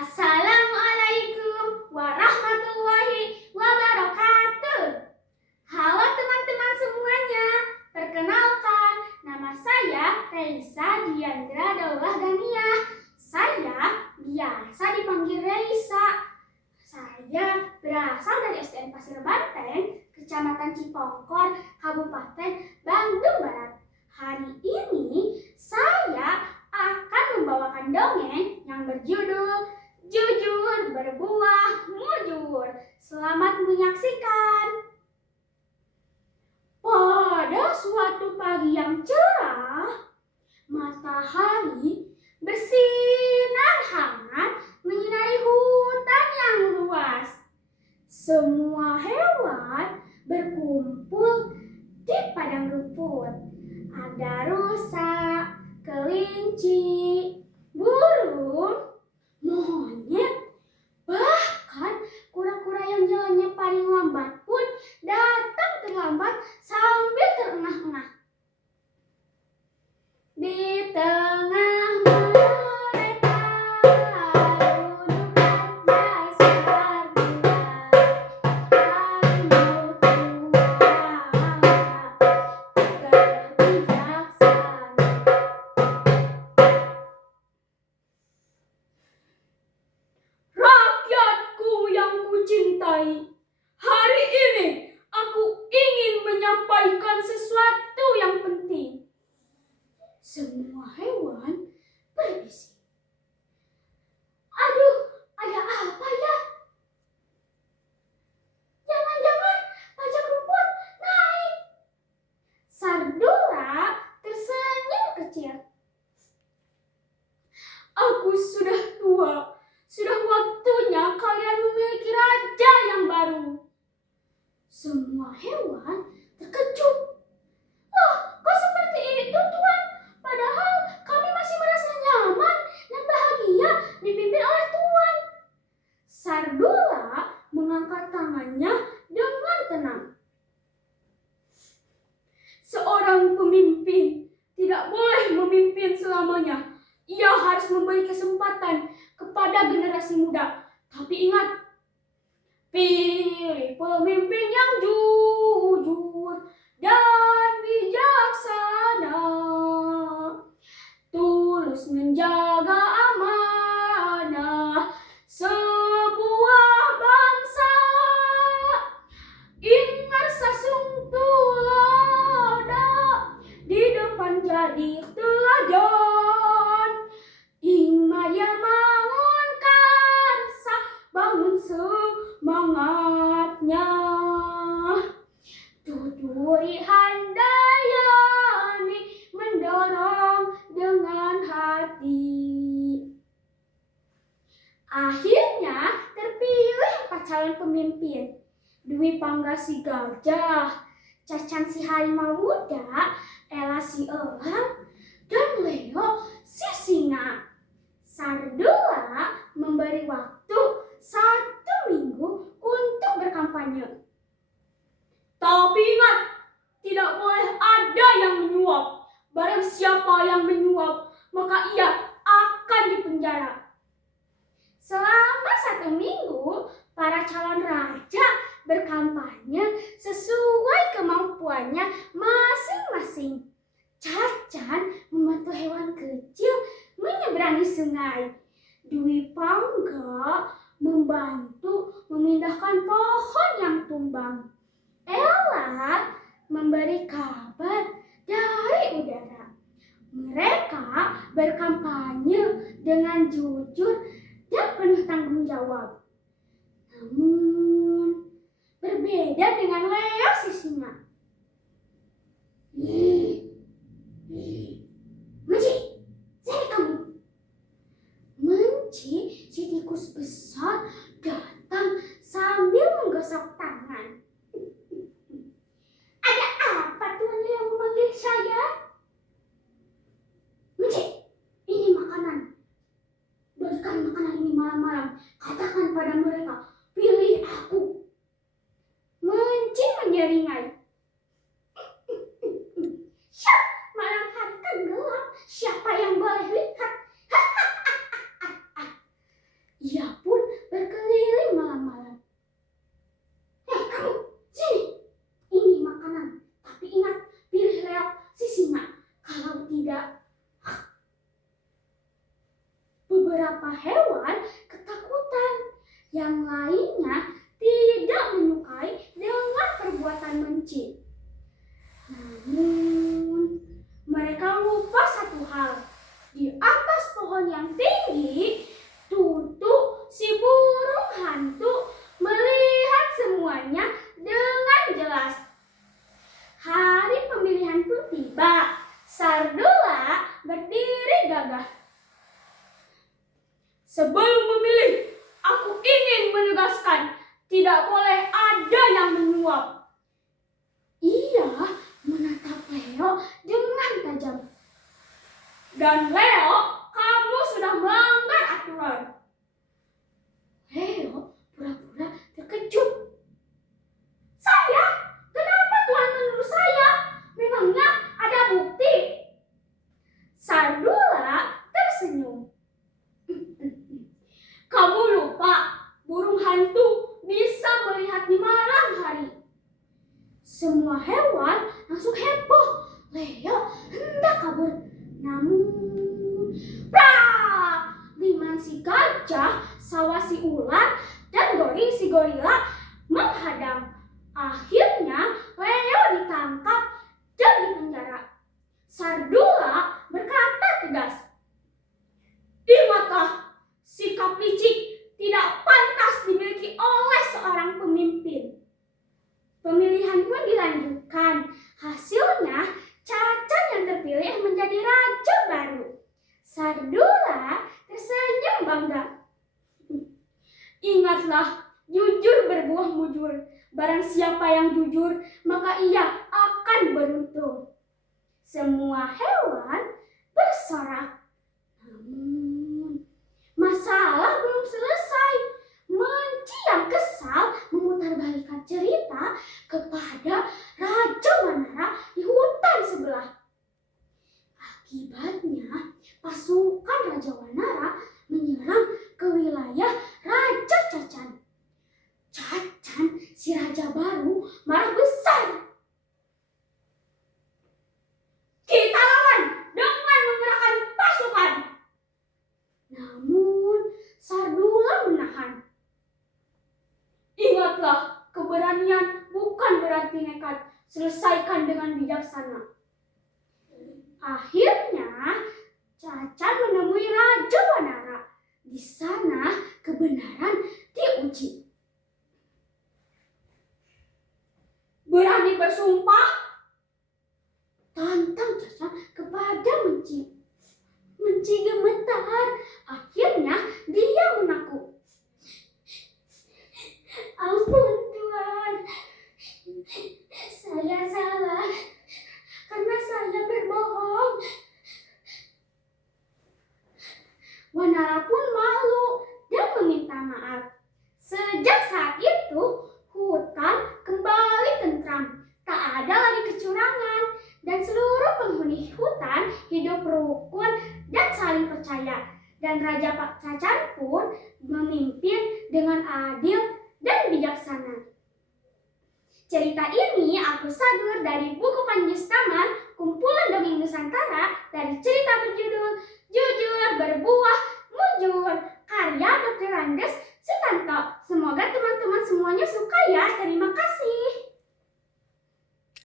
Assalamualaikum warahmatullahi wabarakatuh. Halo teman-teman semuanya, perkenalkan nama saya Reisa Diandra Daulah Daniah. Saya biasa dipanggil Reisa. Saya berasal dari SDN Pasir Banteng, Kecamatan Cipongkor, Kabupaten Bandung Barat. Hari ini saya akan membawakan dongeng yang berjudul Jujur Berbuah Mujur. Selamat menyaksikan. Pada suatu pagi yang cerah, matahari bersinar hangat menyinari hutan yang luas. Semua hewan berkumpul di padang rumput. Ada rusa, kelinci, burung, monyet, bahkan kura-kura yang jalannya paling lambat pun datang terlambat sambil terengah-engah. Di tengah mereka duduk Raja Sardua, Harimau tua, gagah bijaksana. Rakyatku yang kucintai, hari ini aku ingin menyampaikan sesuatu yang penting. Semua hewan berbisik. Aduh, ada apa ya? Jangan-jangan pajak rumput naik. Sardula tersenyum kecil. Aku sudah tua. Sudah waktunya kalian memiliki raja yang baru. Semua hewan terkejut. Wah, kok seperti itu, Tuan? Padahal kami masih merasa nyaman dan bahagia dipimpin oleh Tuan. Sardula mengangkat tangannya dengan tenang. Seorang pemimpin tidak boleh memimpin selamanya. Ia harus memberi kesempatan kepada generasi muda. Tapi ingat, pilih pemimpin yang jujur dan bijaksana, tulus menjaga amanah sebuah bangsa. Ingat Sasung Tuloda di depan jadi teladan. Ingmadia bangunkan bangun semangatnya. Tuturi Handayani mendorong dengan hati. Akhirnya terpilih 4 calon pemimpin. Dwi Pangga si gajah, Cacan si harimau muda, Ella si elang, dan Leo si singa. Sardula memberi waktu 1 minggu untuk berkampanye. Tapi ingat, tidak boleh ada yang menyuap. Barang siapa yang menyuap, maka ia akan dipenjara. Selama 1 minggu, para calon raja berkampanye sesuai kemampuannya masing-masing. Cacan membantu hewan kecil menyeberangi sungai. Dwi Pangga membantu memindahkan pohon yang tumbang. Ella memberi kabar dari udara. Mereka berkampanye dengan jujur dan penuh tanggung jawab. Namun, berbeda dengan Leo si singa. Menci, sini kamu. Menci, si tikus besar, datang sambil menggosok tangan. Ada apa Tuan Leo memanggil saya? Menci, ini makanan. Berikan makanan ini malam-malam. Katakan pada mereka, pilih aku. Menci menyeringai. Syap, malam hari kan gelap. Siapa yang boleh lihat? Ia pun berkeliling malam-malam. Kamu, sini. Ini makanan. Tapi ingat, pilih Leo si singa. Kalau tidak, beberapa hewan ketakutan. Yang lainnya tidak menyukai dengan perbuatan mencit. Namun, mereka lupa satu hal. Di atas pohon yang tinggi, Tutu si burung hantu melihat semuanya dengan jelas. Hari pemilihan pun tiba. Sardula berdiri gagah. Sebelum memilih, aku ingin menegaskan, tidak boleh ada yang menyuap. Ia menatap Leo dengan tajam. Dan Leo, kamu sudah melanggar aturan. Leo pura-pura terkejut. Saya? Kenapa Tuhan menuduh saya? Memangnya ada bukti? Sardula tersenyum. Kamu lupa, burung hantu bisa melihat di malam hari. Semua hewan langsung heboh. Leo hendak kabur. Namun, Liman si gajah, Sawa si ular, dan Goring si gorila menghadang. Akhirnya Leo ditangkap dan dipenjara. Sardula berkata tegas, ingatlah, sikap licik tidak pantas dimiliki oleh seorang pemimpin. Pemilihan pun dilanjutkan. Hasilnya, Cacan yang terpilih menjadi raja baru. Sardula tersenyum bangga. Ingatlah, jujur berbuah mujur. Barang siapa yang jujur, maka ia akan beruntung. Semua hewan bersorak. Namun, masalah belum selesai. Menci yang kesal memutarbalikkan cerita kepada Raja Wanara di hutan sebelah. Akibatnya, pasukan Raja Wanara menyerang ke wilayah Raja Cacan. Cacan, si raja baru, marah besar. Kita lawan dengan mengerahkan pasukan. Namun, Sardula menahan. Ingatlah, keberanian bukan berarti nekat. Selesaikan dengan bijaksana. Akhirnya, Cacan menemui Raja Wanara. Di sana, kebenaran diuji. Berani bersumpah? Tantang Cacan kepada Menci. Menci gemetar. Akhirnya, dia mengaku. Ampun Tuhan, saya salah karena saya berbohong. Wanara pun malu dan meminta maaf. Sejak saat itu, hutan kembali tentram. Tak ada lagi kecurangan dan seluruh penghuni hutan hidup rukun dan saling percaya. Dan Raja Pak Cacan pun memimpin dengan adil dan bijaksana. Cerita ini aku sadur dari buku Panjus Taman, kumpulan dongeng Nusantara dari cerita berjudul Jujur Berbuah Mujur, karya Dr. Andes Sutanto. Semoga teman-teman semuanya suka ya. Terima kasih.